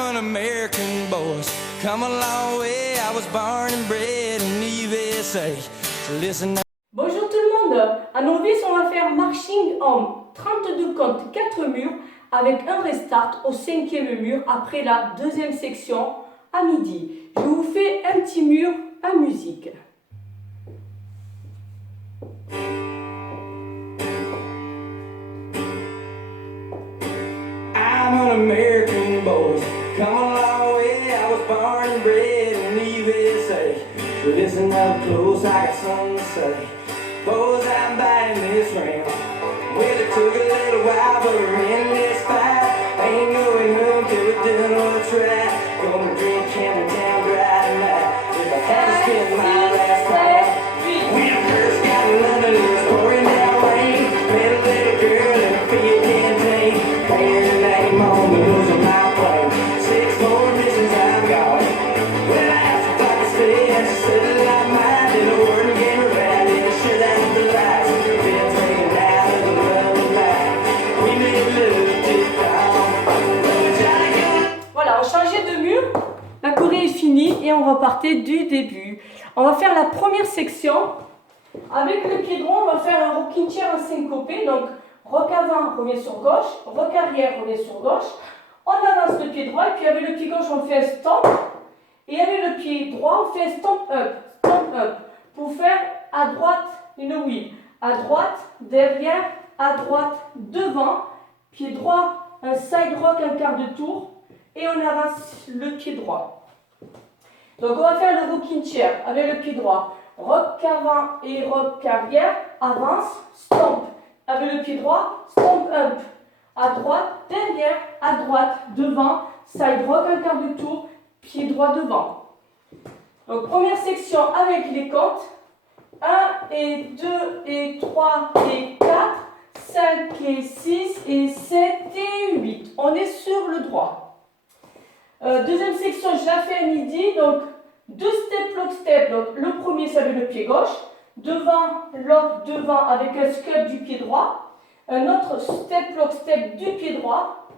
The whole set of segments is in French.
an American boy, come a long way. I was born and bred in the USA. So listen now. Bonjour tout le monde. À novice, on va faire marching en 32 comptes 4 murs avec un restart au 5e mur après la 2e section à midi. Je vous fais un petit mur à musique. I'm an American boy, come a long way. I was born and bred in the USA. So listen up close, I got something to say. Boys, I'm biting this ring. Well, it took a little while, but we're in this fight. Ain't going home till we're done what's right. Gonna drink Campbelltown dry tonight. If I had to spend my last call. When I first got to London, it was pouring down rain. Met a little girl in a Fiat canteen. Paying her name on the nose of my plane. 6 more missions I'm gone. Well, I asked if I could stay, and she said that I might. In a word and gave her right, and it shut out the lights. Been taken out of the love of life. We made love till dawn. Voilà, on changeait de mur. La choré est finie et on repartait du début. On va faire la première section. Avec le pied droit, on va faire un rocking chair en syncopé. Donc, rock avant, revient sur gauche. Rock arrière, revient sur gauche. On avance le pied droit. Et puis avec le pied gauche, on fait un stomp. Et avec le pied droit, on fait un stomp up. Stomp up. Pour faire à droite une wheel. À droite, derrière, à droite, devant. Pied droit, un side rock, un quart de tour. Et on avance le pied droit. Donc on va faire le rocking chair avec le pied droit. Rock avant et rock arrière, avance, stomp. Avec le pied droit, stomp up. À droite, derrière, à droite, devant, side rock, un quart de tour, pied droit devant. Donc première section avec les comptes. 1 et 2 et 3 et 4, 5 et 6 et 7 et 8. On est sur le droit. Deuxième section, je la fais à midi. Donc 2 step, lock, step. Donc le premier, c'est avec le pied gauche. Devant, lock, devant avec un sculpt du pied droit. Un autre step, lock, step du pied droit.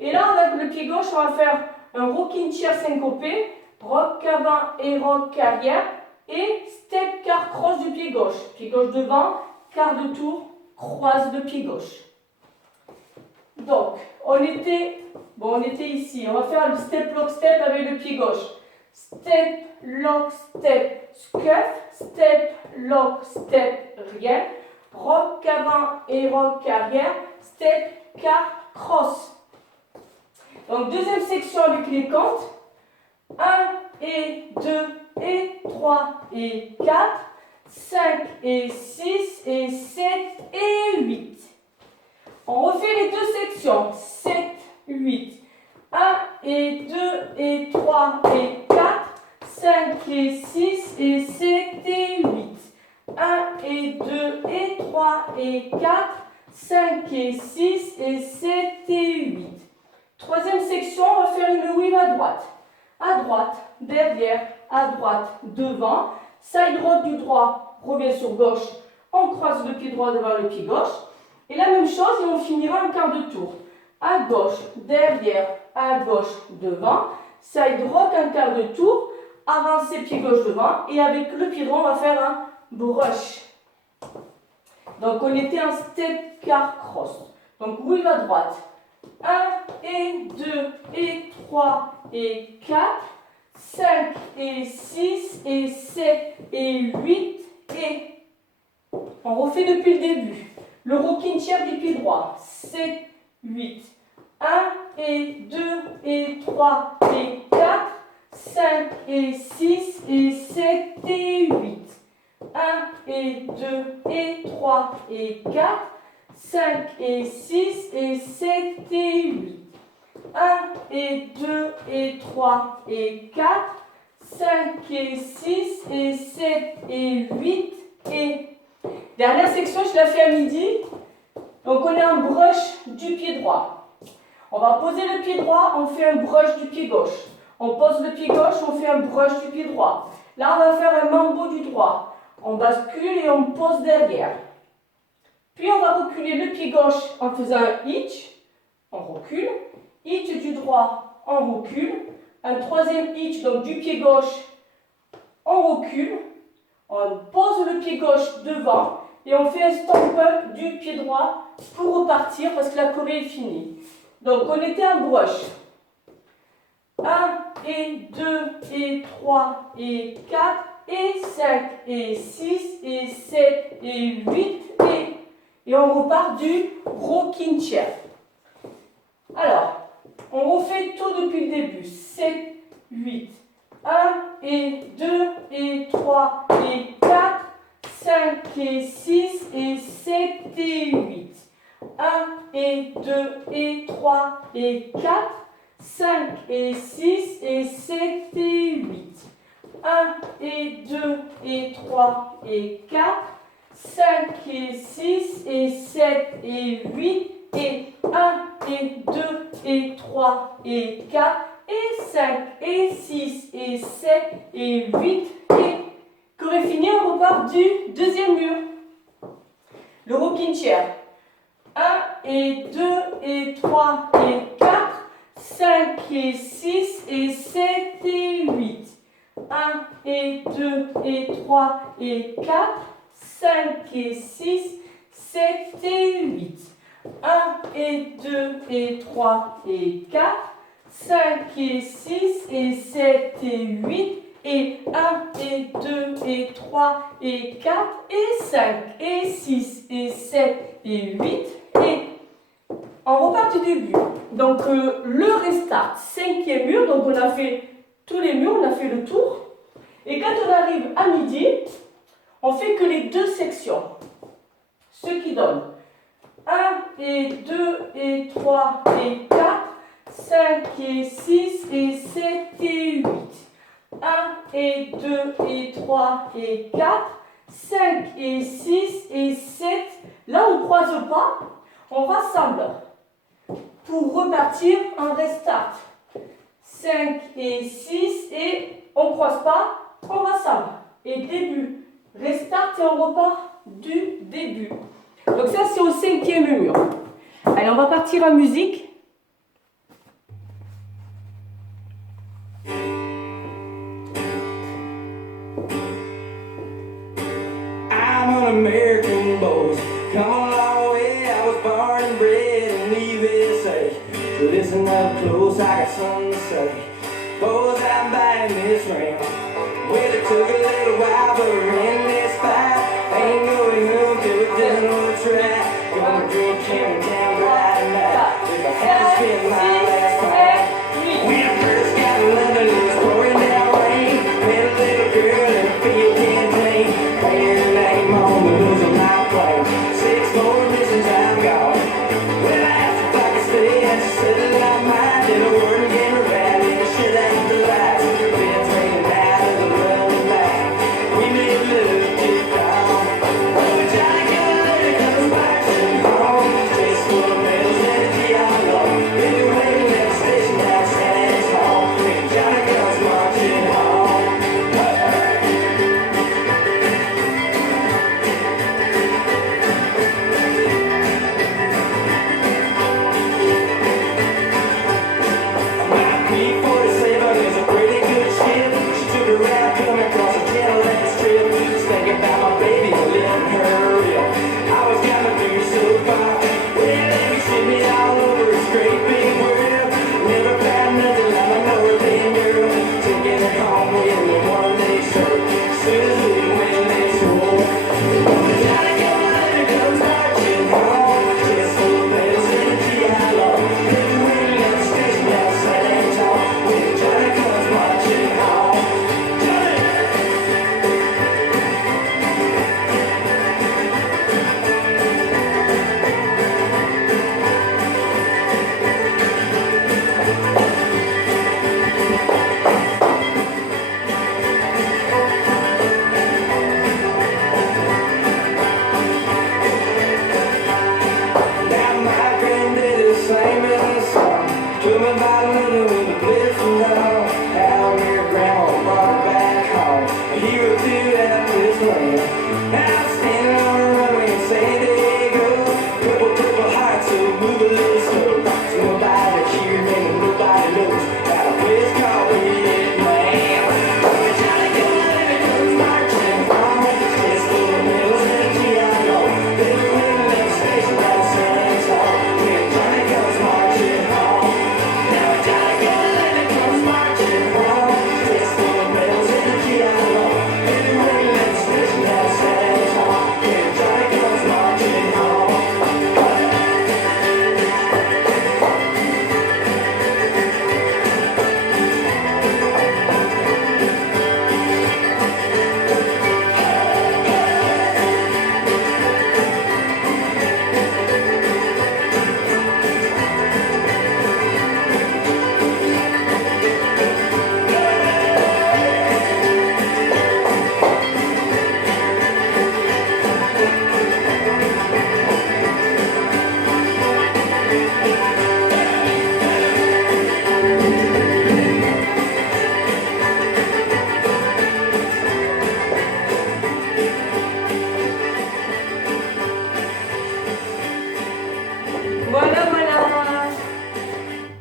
Et là, avec le pied gauche, on va faire un rocking chair syncopé. Rock avant et rock arrière. Et step car cross du pied gauche. Pied gauche devant, quart de tour, croise le pied gauche. Donc, on était ici. On va faire le step, lock, step avec le pied gauche. Step, lock, step, scuff, step, lock, step, rien. Rock avant et rock arrière. Step, car, cross. Donc, deuxième section avec les comptes. 1 et 2 et 3 et 4, 5 et 6 et 7 et 8. On refait les deux sections. 7, 8. 1 et 2 et 3 et 4, 5 et 6 et 7 et 8. 1 et 2 et 3 et 4, 5 et 6 et 7 et 8. Troisième section, on va faire une wheel à droite. À droite, derrière, à droite, devant. Side rock du droit revient sur gauche. On croise le pied droit devant le pied gauche. Et la même chose, et on finira en quart de tour. À gauche, derrière, à gauche, devant. Side rock, un quart de tour. Avancer pied gauche devant. Et avec le pied droit, on va faire un brush. Donc on était en step car cross. Donc wheel à droite. 1 et 2 et 3 et 4, 5 et 6 et 7 et 8 et on refait depuis le début. Le rocking chair du pied droit. 7, 8. 1 et 2 et 3 et 4, 5 et 6 et 7 et 8. 1 et 2 et 3 et 4, 5 et 6 et 7 et 8. 1 et 2 et 3 et 4, 5 et 6 et 7 et 8 et... Dernière section, je la fais à midi. Donc on est en brush du pied droit. On va poser le pied droit, on fait un brush du pied gauche. On pose le pied gauche, on fait un brush du pied droit. Là, on va faire un mambo du droit. On bascule et on pose derrière. Puis on va reculer le pied gauche en faisant un hitch. On recule. Hitch du droit, on recule. Un troisième hitch, donc du pied gauche, on recule. On pose le pied gauche devant et on fait un stomp up du pied droit pour repartir parce que la choré est finie. Donc on était en brush. 1 et 2 et 3 et 4 et 5 et 6 et 7 et 8 et on repart du rocking chair. Alors, on refait tout depuis le début. 7, 8, 1 et 2 et 3 et 4, 5 et 6 et 7 et 8. 1 et 2 et 3 et 4, 5 et 6 et 7 et 8. 1 et 2 et 3 et 4, 5 et 6 et 7 et 8 et 1 et 2 et 3 et 4 et 5 et 6 et 7 et 8 et quand on est fini, on repart du deuxième mur. Le rocking chair. 1 et 2 et 3 et 4, 5 et 6 et 7 et 8. 1 et 2 et 3 et 4, 5 et 6, 7 et 8. 1 et 2 et 3 et 4, 5 et 6 et 7 et 8 et 1 et 2 et 3 et 4 et 5 et 6 et 7 et 8 et on repart du début. Donc le restart, cinquième mur, donc on a fait tous les murs, on a fait le tour. Et quand on arrive à midi, on fait que les deux sections. Ce qui donne 1 et 2 et 3 et 4, 5 et 6 et 7 et 8. 1 et 2 et 3 et 4, 5 et 6 et 7. Là, on ne croise pas, on rassemble pour repartir en restart. 5 et 6 et on ne croise pas, on rassemble. Et début, restart et on repart du début. Donc ça, c'est au cinquième mur. Allez, on va partir en musique. I'm an American boy, come a long way. I was born and bred in the USA. So listen up close, I got something to say. Boys, I'm buying this ring. Well, it took a little while, but we're in this fight. Ain't going home till we're done on the track. Gonna drink him down dry tonight. If I had to spend my last night. When I first got to London, it was pouring down rain. Met a little girl in a field campaign. Painted her name on the nose of my plane. 6 more missions, I'm gone. Well, I asked if I could stay, and she said that I might. Did a word and gave her back, and the shit out the lights. Beds raining out of the London light. We made love till dawn. Oh, we tried to get a lady, come back to home. Chase full of medals and a Giallo. We were waiting at the station down San Antonio. Big Johnny comes marching home.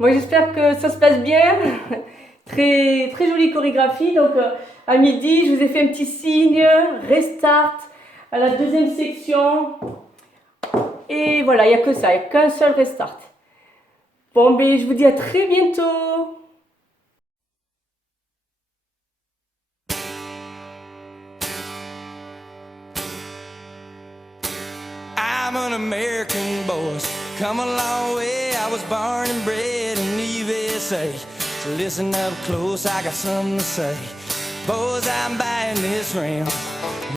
Moi j'espère que ça se passe bien. Très, très jolie chorégraphie. Donc à midi, je vous ai fait un petit signe, restart à la deuxième section. Et voilà, il n'y a que ça, il n'y a qu'un seul restart. Bon, ben je vous dis à très bientôt. I'm an American boy, come a long way. I was born and bred in the USA. So listen up close, I got something to say. Suppose I'm buying this ring